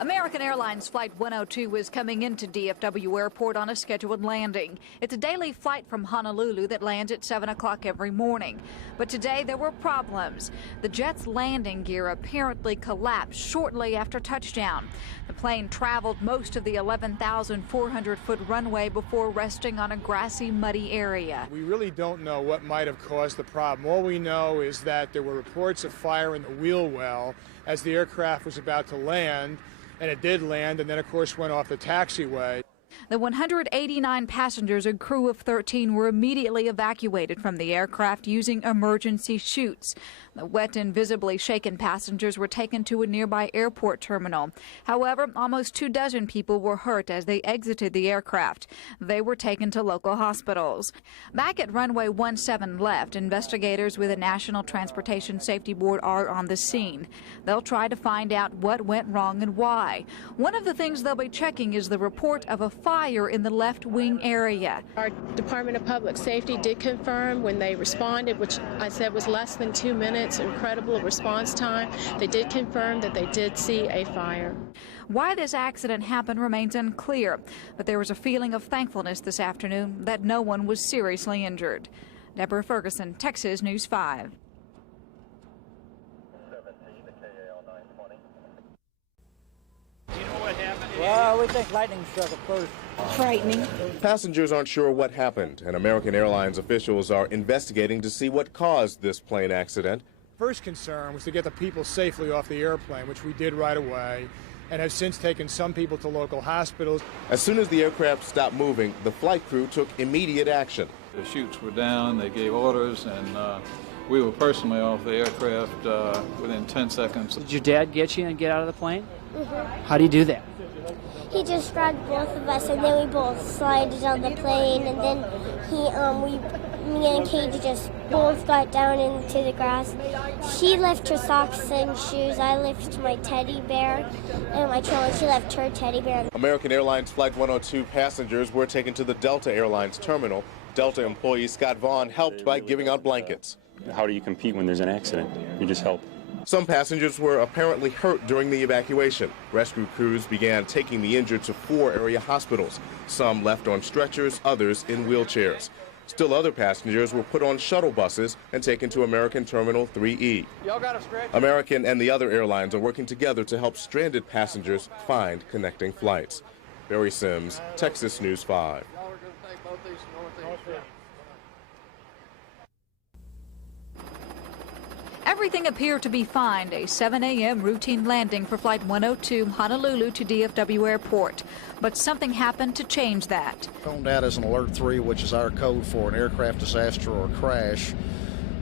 American Airlines Flight 102 was coming into DFW Airport on a scheduled landing. It's a daily flight from Honolulu that lands at 7 o'clock every morning. But today there were problems. The jet's landing gear apparently collapsed shortly after touchdown. The plane traveled most of the 11,400-foot runway before resting on a grassy, muddy area. We really don't know what might have caused the problem. All we know is that there were reports of fire in the wheel well as the aircraft was about to land. And it did land and then, of course, went off the taxiway. The 189 passengers and crew of 13 were immediately evacuated from the aircraft using emergency chutes. The wet and visibly shaken passengers were taken to a nearby airport terminal. However, almost 24 people were hurt as they exited the aircraft. They were taken to local hospitals. Back at runway 17 left, investigators with the National Transportation Safety Board are on the scene. They'll try to find out what went wrong and why. One of the things they'll be checking is the report of a fire in the left wing area. Our Department of Public Safety did confirm when they responded, which I said was less than 2 minutes, incredible response time. They did confirm that they did see a fire. Why this accident happened remains unclear, but there was a feeling of thankfulness this afternoon that no one was seriously injured. Deborah Ferguson, Texas News 5. Well, we think lightning struck it first. Frightening. Passengers aren't sure what happened, and American Airlines officials are investigating to see what caused this plane accident. First concern was to get the people safely off the airplane, which we did right away, and have since taken some people to local hospitals. As soon as the aircraft stopped moving, the flight crew took immediate action. The chutes were down, they gave orders, and we were personally off the aircraft within 10 seconds. Did your dad get you and get out of the plane? Mm-hmm. How do you do that? He just grabbed both of us, and then we both slided on the plane, and then me and Katie just both got down into the grass. She left her socks and shoes. I left my teddy bear and my trolley. She left her teddy bear. American Airlines Flight 102 passengers were taken to the Delta Airlines terminal. Delta employee Scott Vaughn helped by giving out blankets. How do you compete when there's an accident? You just help. Some passengers were apparently hurt during the evacuation. Rescue crews began taking the injured to 4 area hospitals. Some left on stretchers, others in wheelchairs. Still other passengers were put on shuttle buses and taken to American Terminal 3E. American and the other airlines are working together to help stranded passengers find connecting flights. Barry Sims, Texas News 5. Everything appeared to be fine. A 7 a.m. routine landing for Flight 102 Honolulu to DFW Airport. But something happened to change that. Phoned out as an Alert 3, which is our code for an aircraft disaster or crash.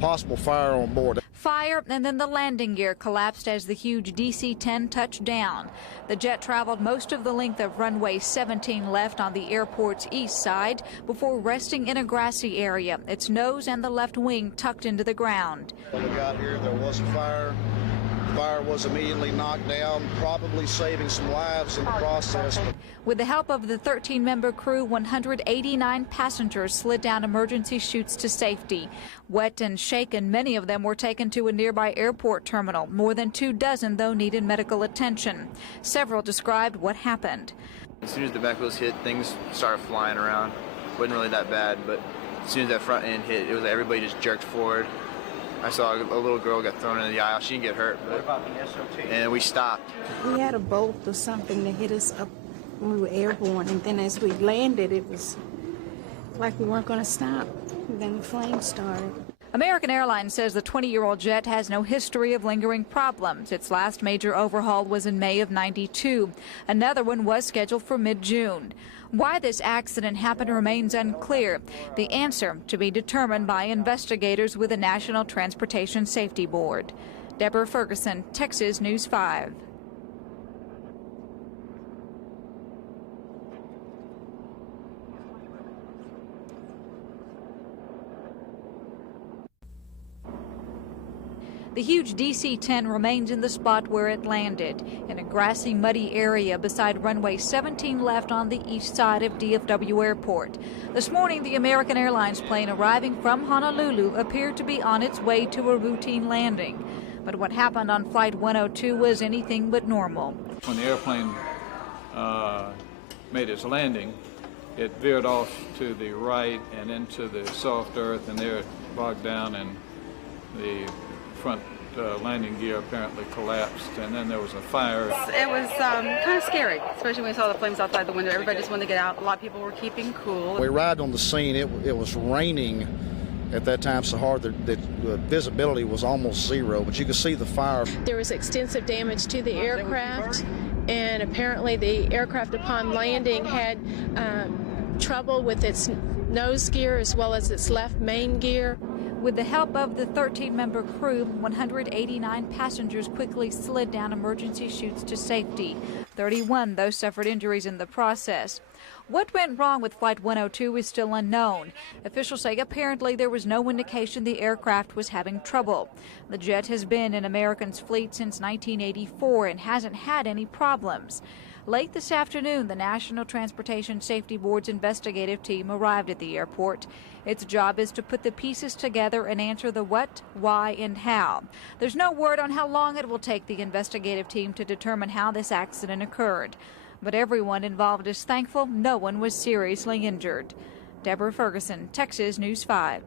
Possible fire on board. Fire, and then the landing gear collapsed as the huge DC-10 touched down. The jet traveled most of the length of runway 17 left on the airport's east side before resting in a grassy area, its nose and the left wing tucked into the ground. When we got here, there was a fire. The fire was immediately knocked down, probably saving some lives in the process. With the help of the 13-member crew, 189 passengers slid down emergency chutes to safety. Wet and shaken, many of them were taken to a nearby airport terminal. More than 24, though, needed medical attention. Several described what happened. As soon as the back wheels hit, things started flying around. It wasn't really that bad, but as soon as that front end hit, it was like everybody just jerked forward. I saw a little girl get thrown into the aisle. She didn't get hurt, but, what about the SOT? And we stopped. We had a bolt or something that hit us up when we were airborne, and then as we landed, it was like we weren't going to stop. And then the flames started. American Airlines says the 20-year-old jet has no history of lingering problems. Its last major overhaul was in May of '92. Another one was scheduled for mid-June. Why this accident happened remains unclear. The answer to be determined by investigators with the National Transportation Safety Board. Deborah Ferguson, Texas News 5. The huge DC-10 remains in the spot where it landed, in a grassy, muddy area beside runway 17 left on the east side of DFW Airport. This morning, the American Airlines plane arriving from Honolulu appeared to be on its way to a routine landing. But what happened on Flight 102 was anything but normal. When the airplane made its landing, it veered off to the right and into the soft earth, and there it bogged down, and the front landing gear apparently collapsed, and then there was a fire. It was kind of scary, especially when we saw the flames outside the window. Everybody just wanted to get out. A lot of people were keeping cool. We arrived on the scene. It was raining at that time so hard that the visibility was almost zero, but you could see the fire. There was extensive damage to the aircraft, and apparently the aircraft upon landing had trouble with its nose gear as well as its left main gear. With the help of the 13-member crew, 189 passengers quickly slid down emergency chutes to safety. 31, though, suffered injuries in the process. What went wrong with Flight 102 is still unknown. Officials say apparently there was no indication the aircraft was having trouble. The jet has been in American's fleet since 1984 and hasn't had any problems. Late this afternoon, the National Transportation Safety Board's investigative team arrived at the airport. Its job is to put the pieces together and answer the what, why, and how. There's no word on how long it will take the investigative team to determine how this accident occurred. But everyone involved is thankful no one was seriously injured. Deborah Ferguson, Texas News 5.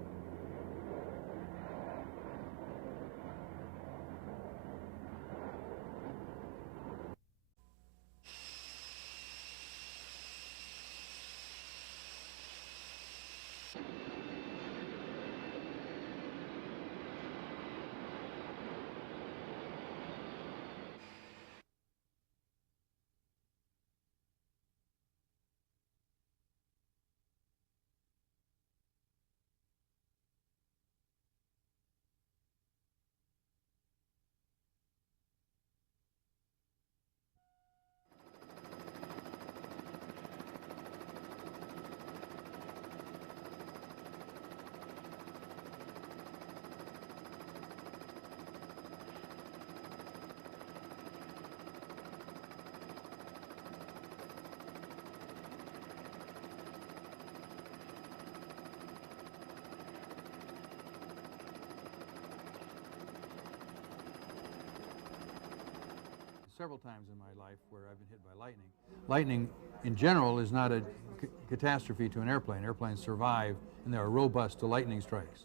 Several times in my life where I've been hit by lightning. Lightning, in general, is not a catastrophe to an airplane. Airplanes survive, and they are robust to lightning strikes.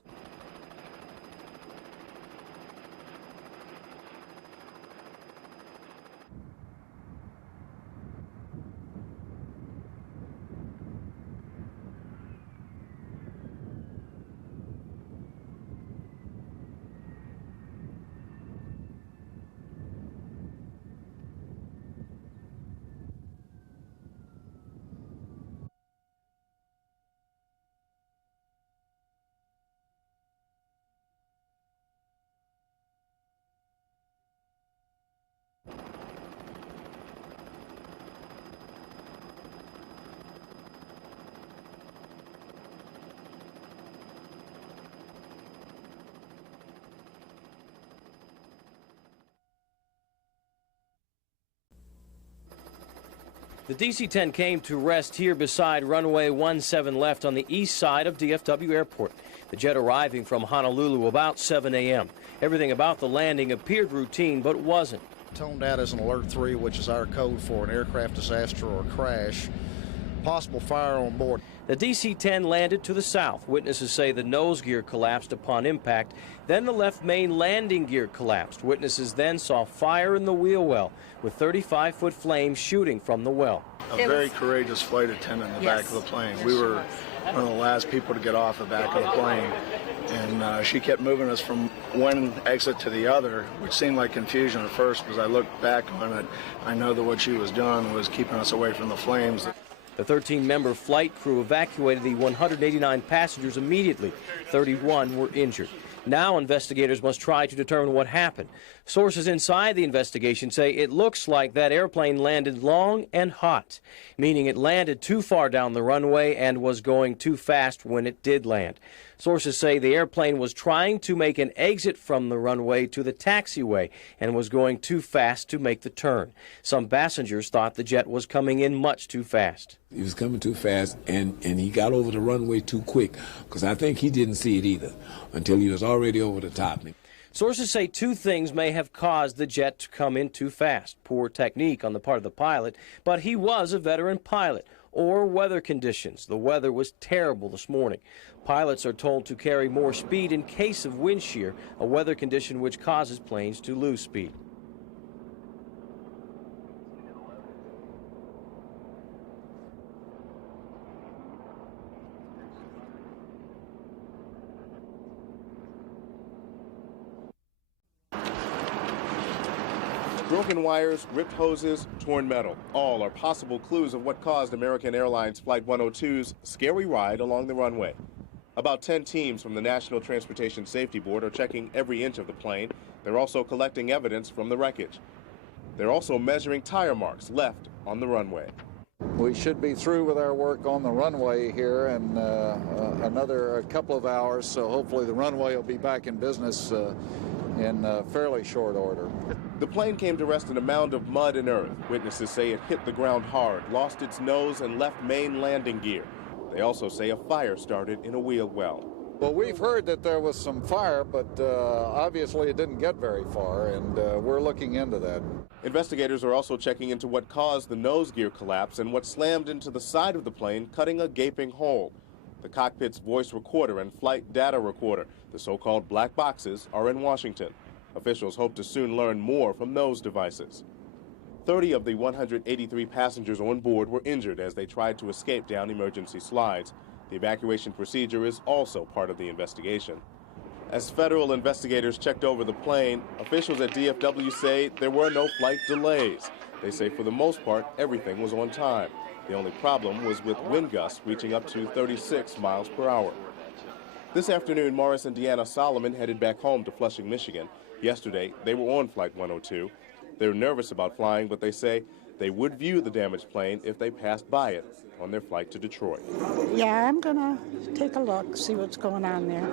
The DC-10 came to rest here beside runway 17 left on the east side of DFW Airport. The jet arriving from Honolulu about 7 a.m. Everything about the landing appeared routine, but wasn't. Toned out as an Alert 3, which is our code for an aircraft disaster or crash. Possible fire on board. The DC-10 landed to the south. Witnesses say the nose gear collapsed upon impact. Then the left main landing gear collapsed. Witnesses then saw fire in the wheel well, with 35-foot flames shooting from the well. A very courageous flight attendant in the back of the plane. We were one of the last people to get off the back of the plane. And she kept moving us from one exit to the other, which seemed like confusion at first. As I looked back on it, I know that what she was doing was keeping us away from the flames. The 13-member flight crew evacuated the 189 passengers immediately. 31 were injured. Now investigators must try to determine what happened. Sources inside the investigation say it looks like that airplane landed long and hot, meaning it landed too far down the runway and was going too fast when it did land. Sources say the airplane was trying to make an exit from the runway to the taxiway and was going too fast to make the turn. Some passengers thought the jet was coming in much too fast. He was coming too fast, and he got over the runway too quick, because I think he didn't see it either until he was already over the top. Sources say two things may have caused the jet to come in too fast. Poor technique on the part of the pilot, but he was a veteran pilot. Or weather conditions. The weather was terrible this morning. Pilots are told to carry more speed in case of wind shear, a weather condition which causes planes to lose speed. Broken wires, ripped hoses, torn metal. All are possible clues of what caused American Airlines Flight 102's scary ride along the runway. About 10 teams from the National Transportation Safety Board are checking every inch of the plane. They're also collecting evidence from the wreckage. They're also measuring tire marks left on the runway. We should be through with our work on the runway here in another couple of hours, so hopefully the runway will be back in business in fairly short order. The plane came to rest in a mound of mud and earth. Witnesses say it hit the ground hard, lost its nose, and left main landing gear. They also say a fire started in a wheel well. Well, we've heard that there was some fire, but obviously it didn't get very far, and we're looking into that. Investigators are also checking into what caused the nose gear collapse and what slammed into the side of the plane, cutting a gaping hole. The cockpit's voice recorder and flight data recorder, the so-called black boxes, are in Washington. Officials hope to soon learn more from those devices. 30 of the 183 passengers on board were injured as they tried to escape down emergency slides. The evacuation procedure is also part of the investigation. As federal investigators checked over the plane, officials at DFW say there were no flight delays. They say for the most part, everything was on time. The only problem was with wind gusts reaching up to 36 miles per hour. This afternoon, Morris and Deanna Solomon headed back home to Flushing, Michigan. Yesterday, they were on Flight 102. They're nervous about flying, but they say they would view the damaged plane if they passed by it on their flight to Detroit. Yeah, I'm going to take a look, see what's going on there.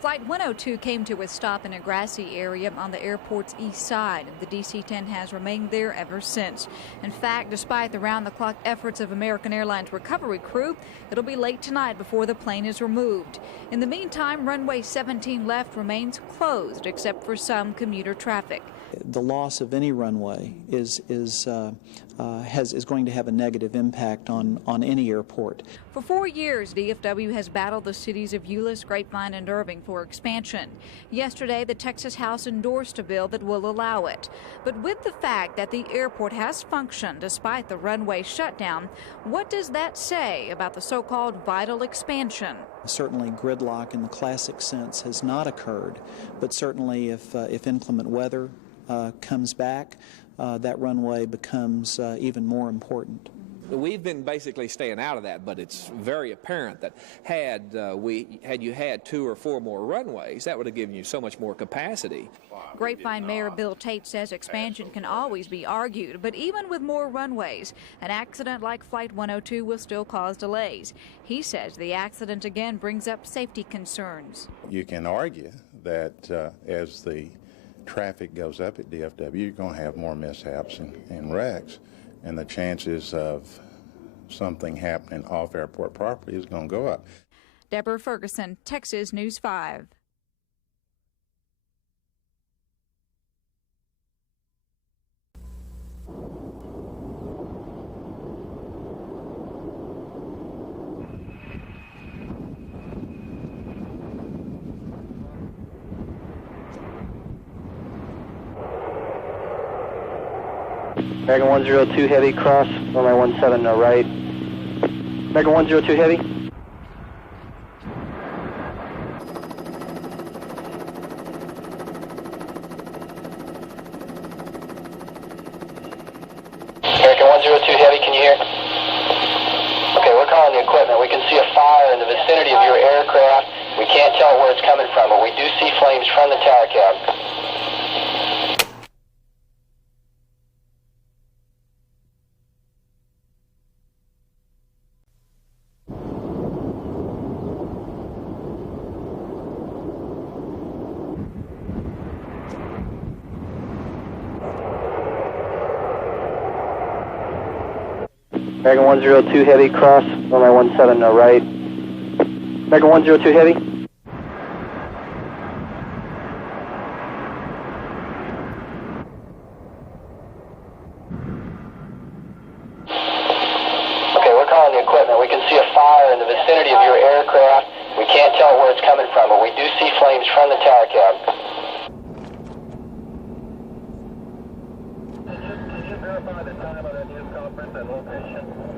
Flight 102 came to a stop in a grassy area on the airport's east side. The DC-10 has remained there ever since. In fact, despite the round-the-clock efforts of American Airlines recovery crew, it'll be late tonight before the plane is removed. In the meantime, runway 17 left remains closed except for some commuter traffic. The loss of any runway is going to have a negative impact on any airport. For 4 years, DFW has battled the cities of Euless, Grapevine, and Irving for expansion. Yesterday, the Texas House endorsed a bill that will allow it. But with the fact that the airport has functioned despite the runway shutdown, what does that say about the so-called vital expansion? Certainly gridlock in the classic sense has not occurred, but certainly if inclement weather comes back, that runway becomes even more important. We've been basically staying out of that, but it's very apparent that had you had 2 or 4 more runways, that would have given you so much more capacity. Grapevine Mayor Bill Tate says expansion can always be argued, but even with more runways, an accident like Flight 102 will still cause delays. He says the accident again brings up safety concerns. You can argue that as the traffic goes up at DFW, you're going to have more mishaps and wrecks, and the chances of something happening off airport property is going to go up. Deborah Ferguson, Texas News 5. American 102 Heavy, cross, runway 17 right. American 102 Heavy. American 102 Heavy, can you hear? Okay, we're calling the equipment. We can see a fire in the vicinity of your aircraft. We can't tell where it's coming from, but we do see flames from the tower cab. American 102 Heavy, cross, Runway 17 right. American 102 Heavy. Okay, we're calling the equipment. We can see a fire in the vicinity of your aircraft. We can't tell where it's coming from, but we do see flames from the tower cab. Can you verify the time of that news conference and location?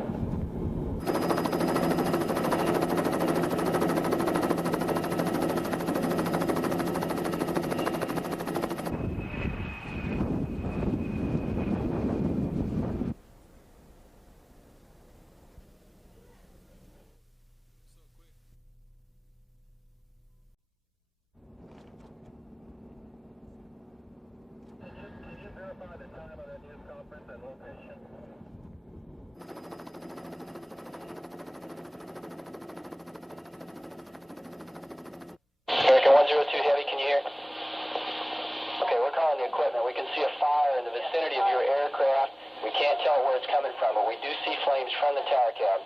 American 102 Heavy, can you hear? Okay, we're calling the equipment. We can see a fire in the vicinity of your aircraft. We can't tell where it's coming from, but we do see flames from the tower cab.